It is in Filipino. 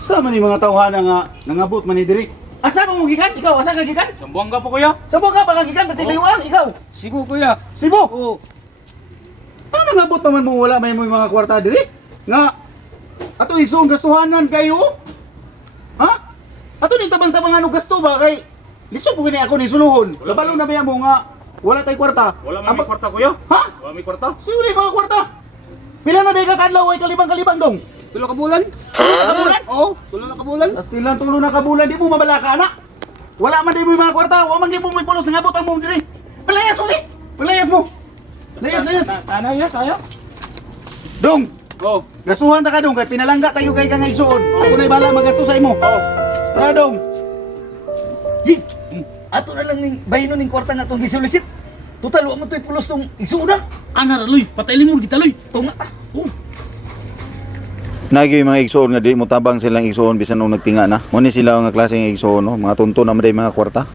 Sa man ni mga tawhana nga nangabot man ni diri. Asa mo gikan? Ikaw asa ka gikan? Sambuanga po kuya. Sa ka pa ka gikan pati liwang ikaw. Sigo kuya. Sibo. Oo. Ano nangabot pa man mo wala may mga kwarta diri? Nga ato igsoon gastuhanan kayo? Ha? Ato ni tabang-tabangan og gasto ba kay lisod po gani ako ni suluhon. Labalo na ba mo nga wala tay kwarta? Wala man may kwarta kuya. Ha? Wala may kwarta. Suli mga kwarta. Pila na day ka kadlaw ay kalibang-kalibang dong. Tulo ka bulan? Tulo na kabulan? Oo, tulo na ka bulan. Pastilan tulo na kabulan di mo mabalaka na. Wala man di mo yung mga kwarta, wala man di mo may pulos nangabot ang mo diri. Palayas uli. Palayas mo. Layas. Ano ya tayo? Dong, Oo. gasuhan ta ka dong kay pinalangga tayo kay kang igsuon. Ako na'y bala magasto sa imo. Oo. Tara dong. Hi! Ato na lang ning bayino ning kwarta nga tong gisulisit. Total wa man toy pulos tong igsuuna. Ana loy, pataylin mo kita loy. Tunga ta. Oo. Nagi mga igsoon nga di mo tabang silang igsoon bisan nung nagtinga na. Mo ni sila nga klase ng igsoon no, mga tunto na maday mga kwarta.